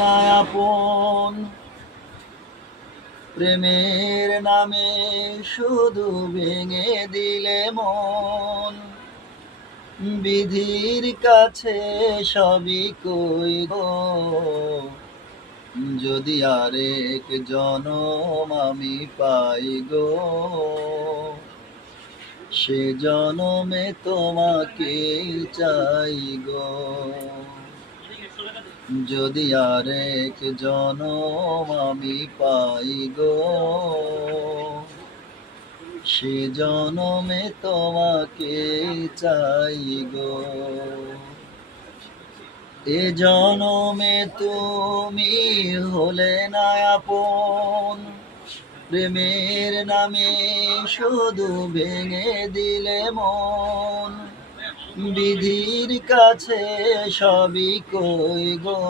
না আপন, প্রেমের নামে শুধু ভেঙে দিলে মন। বিধির কাছে সবই কই গো, যদি আরেক জনম আমি পাই গো, সে জনমে তোমাকে চাই গো। যদি আরেক জনম আমি পাই গো, সে জনমে তোমাকে চাই গো। এ জনমে তুমি হলে না আপন, প্রেমের নামে শুধু ভেঙে দিলে মন। বিধির কাছে সবই কই গো,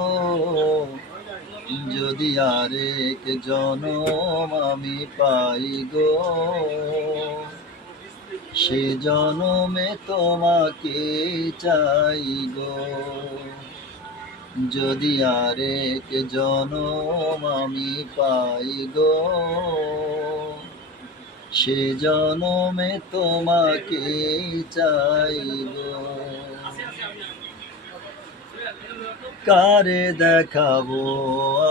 যদি আরেক জনম আমি পাই গো, সে জনমে তোমাকে চাই গো। যদি আরেক জনম আমি পাই গো, সে জনমে তোমাকে চাই গো। কারে দেখাবো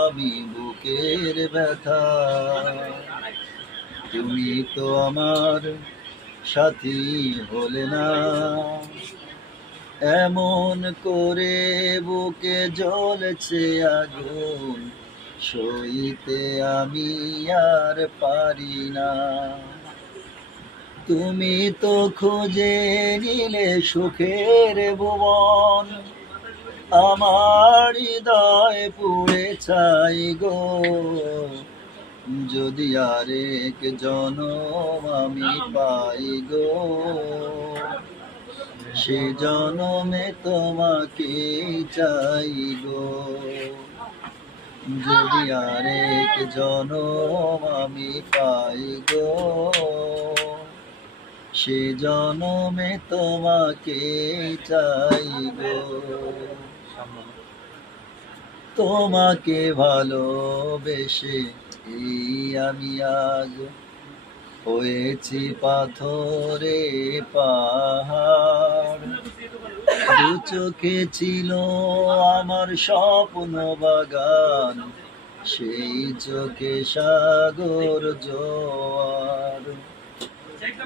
আমি বুকের ব্যথা, তুমি তো আমার সাথী হলে না। এমন করে বুকে জ্বলছে আগুন, সইতে আমি আর পারি না। তুমি তো খুঁজে নিলে সুখের ভুবন, আমার হৃদয় পুড়ে ছাই গো। যদি আরেক জনম আমি পাই গো, সে জনমে তোমাকে চাই গো। যদি আরেক জনম আমি পাই গো, সে জনমে তোমাকে চাই গো। তোমাকে ভালোবেসে এই আমি আজ হয়েছি পাথরে পাহাড়। দু চোখে ছিল আমার স্বপ্ন বাগান, সেই চোখে সাগর জোয়ার।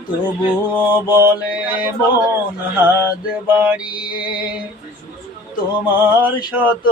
তবুও বলে মন হাত বাড়িয়ে তোমার শত